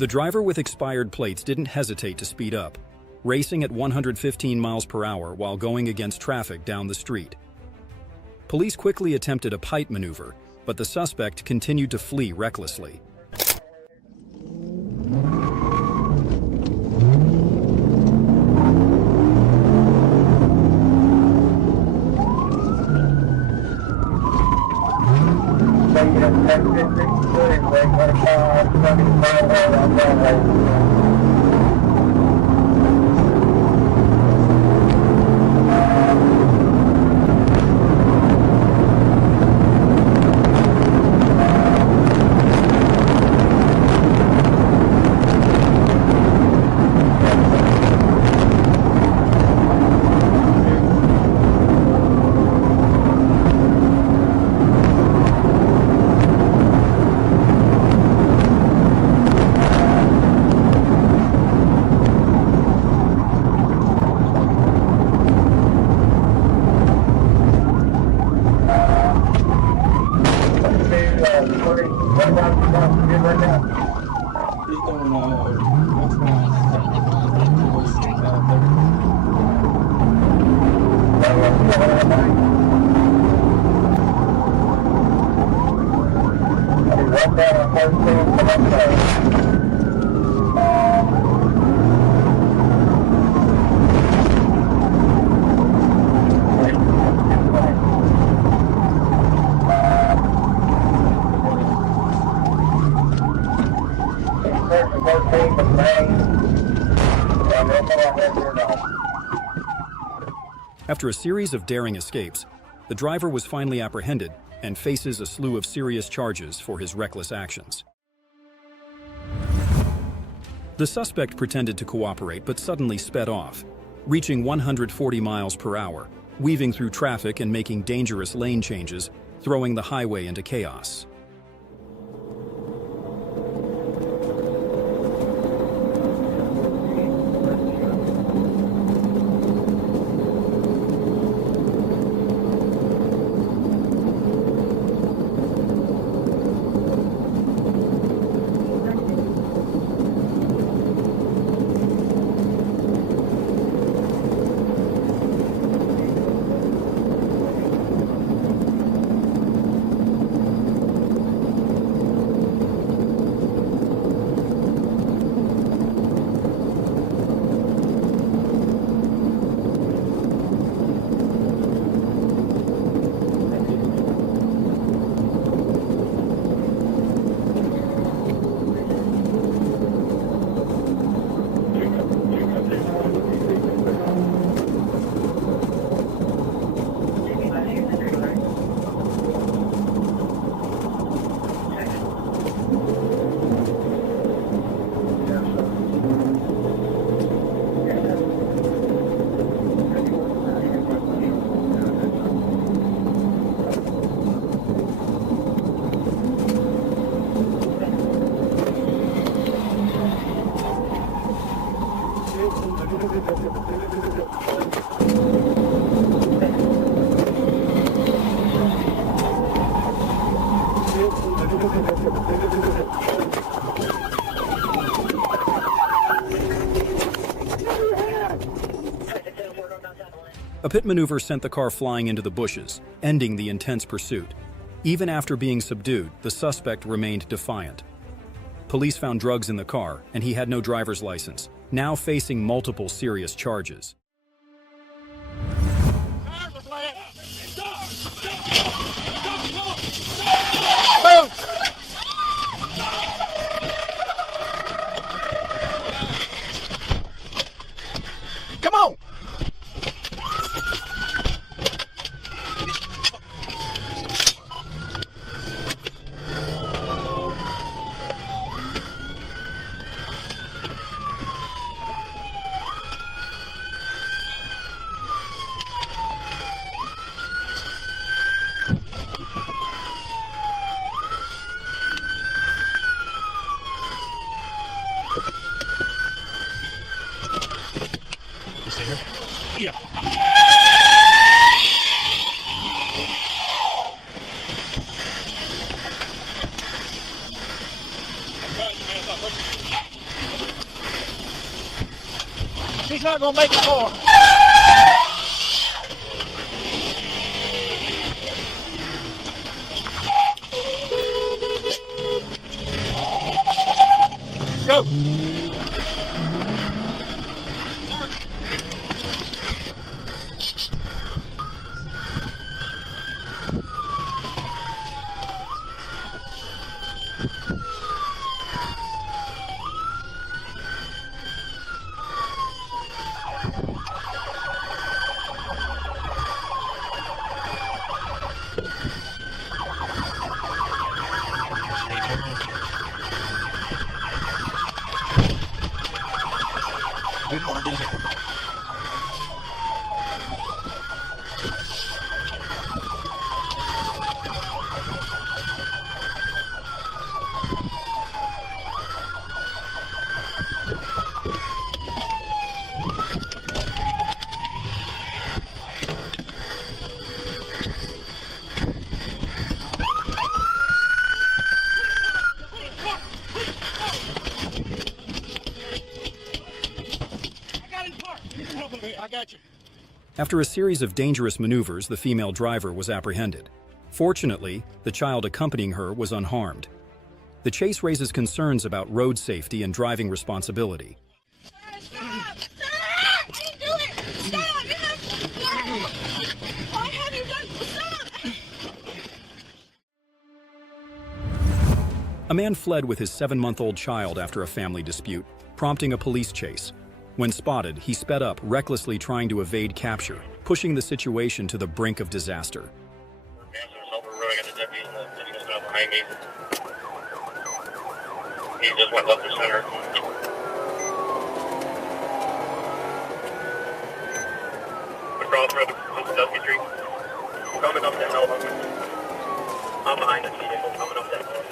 The driver with expired plates didn't hesitate to speed up, racing at 115 miles per hour while going against traffic down the street. Police quickly attempted a pipe maneuver, but the suspect continued to flee recklessly. After a series of daring escapes, the driver was finally apprehended and faces a slew of serious charges for his reckless actions. The suspect pretended to cooperate but suddenly sped off, reaching 140 miles per hour, weaving through traffic and making dangerous lane changes, throwing the highway into chaos. A pit maneuver sent the car flying into the bushes, ending the intense pursuit. Even after being subdued, the suspect remained defiant. Police found drugs in the car, and he had no driver's license, now facing multiple serious charges. Come on! Yeah. He's not gonna make it far. Go. Good morning. I got you. After a series of dangerous maneuvers, the female driver was apprehended. Fortunately, the child accompanying her was unharmed. The chase raises concerns about road safety and driving responsibility. Stop! Stop! I didn't do it! Stop! You have to stop! Why have you done? Stop! A man fled with his 7-month-old child after a family dispute, prompting a police chase. When spotted, he sped up, recklessly trying to evade capture, pushing the situation to the brink of disaster. He just went left to center. Across road to Dusky Street. Coming up that hill. I'm behind the vehicle, coming up that hill.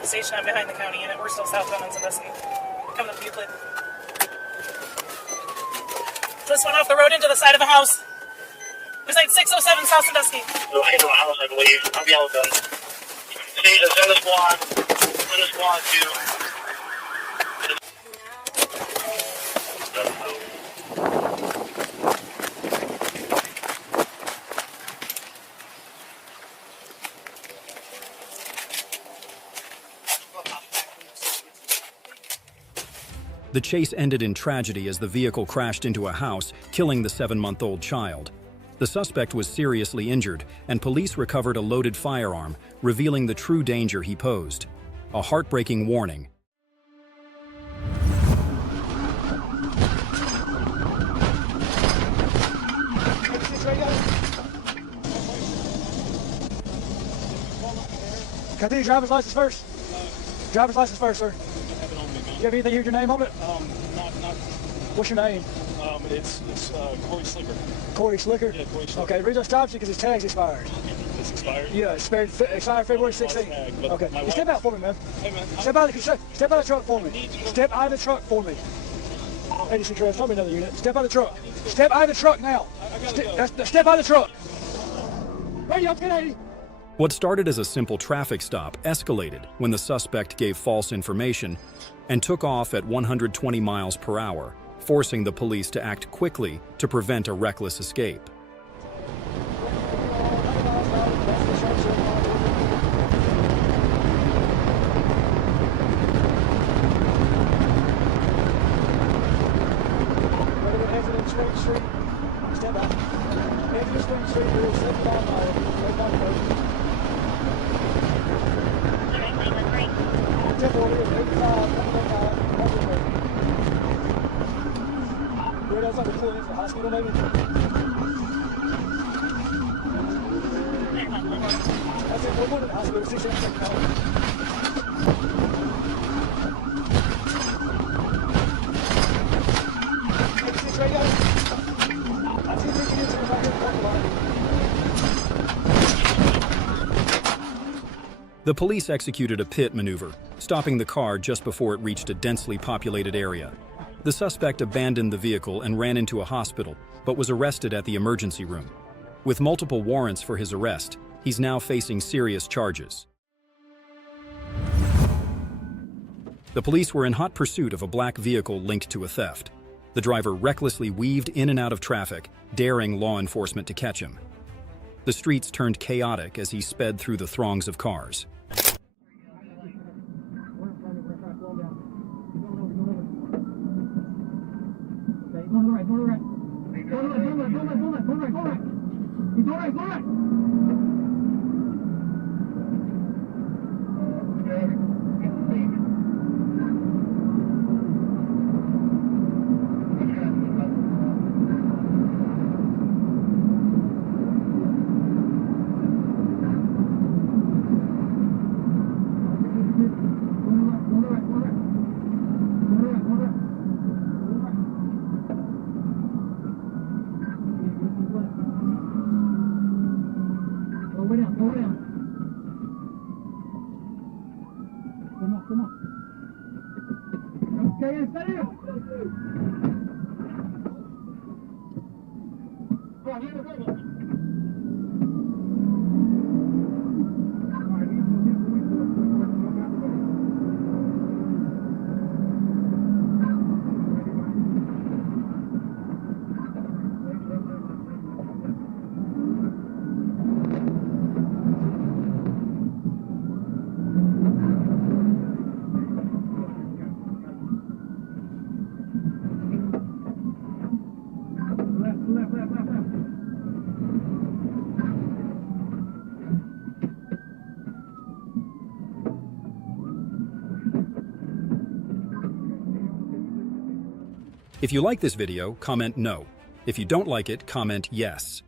The station, I'm behind the county unit. We're still southbound on Sandusky. Coming up Euclid. Just went off the road into the side of a house. There's like 607 South Sandusky. So I into a house, I believe. I'll be all done. Send the squad. Send the squad to... The chase ended in tragedy as the vehicle crashed into a house, killing the 7-month-old child. The suspect was seriously injured, and police recovered a loaded firearm, revealing the true danger he posed. A heartbreaking warning. Can I take your driver's license first? Driver's license first, sir. Do you have anything here with your name on it? Not. What's your name? It's Corey Slicker. Corey Slicker? Yeah, Corey Slicker. Okay, the reason I stopped you because his tag's expired. It's expired? Yeah, it's expired February 16th. Okay, you step out for me, man. Hey, man. Step out of the truck for me. Step out of the truck for me. 86 Travis, tell me another unit. Step out of the truck. Step out of the truck now. Step out of the truck. Radio 1080. What started as a simple traffic stop escalated when the suspect gave false information and took off at 120 miles per hour, forcing the police to act quickly to prevent a reckless escape. Step out. Exit Spring Street, you're 75 miles. Where else I can pull in for hospital, maybe? That's it, we're going to the hospital, 6 The police executed a pit maneuver, stopping the car just before it reached a densely populated area. The suspect abandoned the vehicle and ran into a hospital, but was arrested at the emergency room. With multiple warrants for his arrest, he's now facing serious charges. The police were in hot pursuit of a black vehicle linked to a theft. The driver recklessly weaved in and out of traffic, daring law enforcement to catch him. The streets turned chaotic as he sped through the throngs of cars. If you like this video, comment no. If you don't like it, comment yes.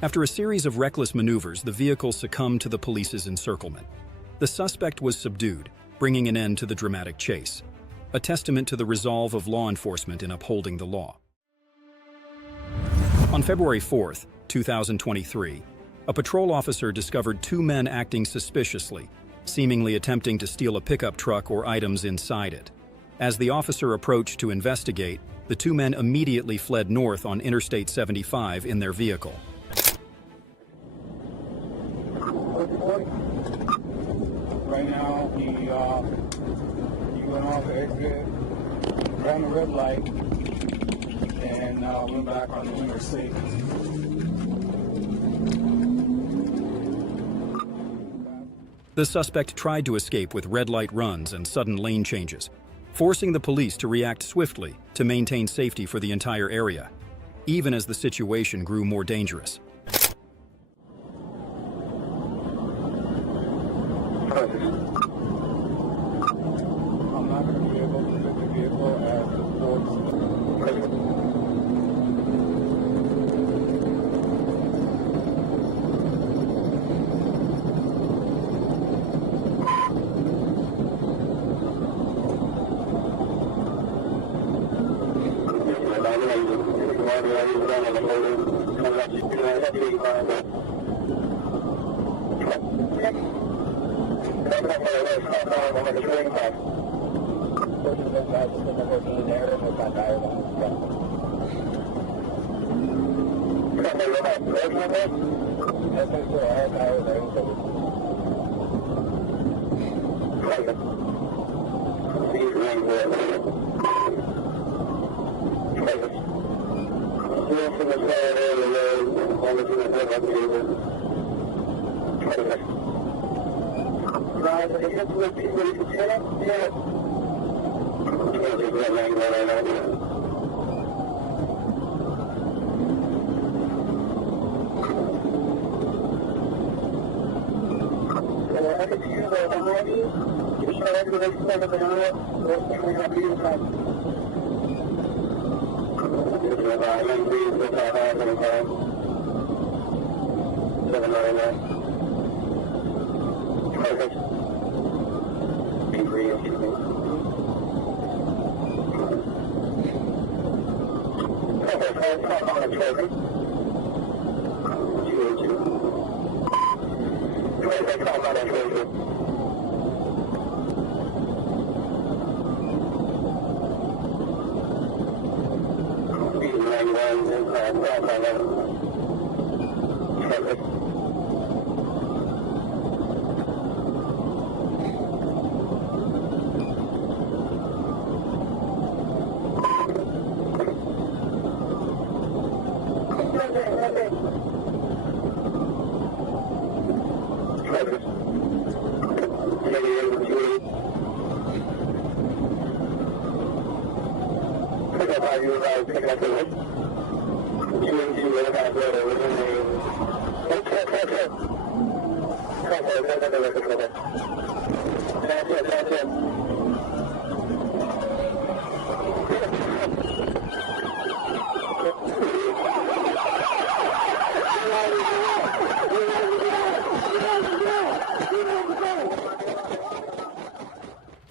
After a series of reckless maneuvers, the vehicle succumbed to the police's encirclement. The suspect was subdued, bringing an end to the dramatic chase, a testament to the resolve of law enforcement in upholding the law. On February 4, 2023, a patrol officer discovered two men acting suspiciously, seemingly attempting to steal a pickup truck or items inside it. As the officer approached to investigate, the two men immediately fled north on Interstate 75 in their vehicle. Right now, he went off the exit, ran the red light, and went back on the interstate. The suspect tried to escape with red light runs and sudden lane changes, forcing the police to react swiftly to maintain safety for the entire area, even as the situation grew more dangerous. I'm not going to be able to fit the vehicle as the sports. Right, but it's with people you can tell. Yeah. I can see you there. I'm ready. You should have to make some of the area. We have to use that. Perfect. Angry, excuse me. Perfect. Let's talk on a traffic. 202. Let's talk on a traffic. Speed 91 and traffic.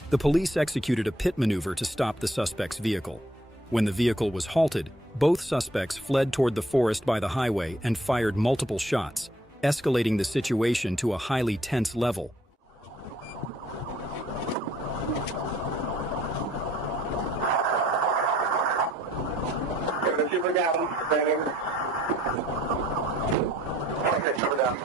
The police executed a pit maneuver to stop the suspect's vehicle. When the vehicle was halted, both suspects fled toward the forest by the highway and fired multiple shots, escalating the situation to a highly tense level. Super down. Okay, super down.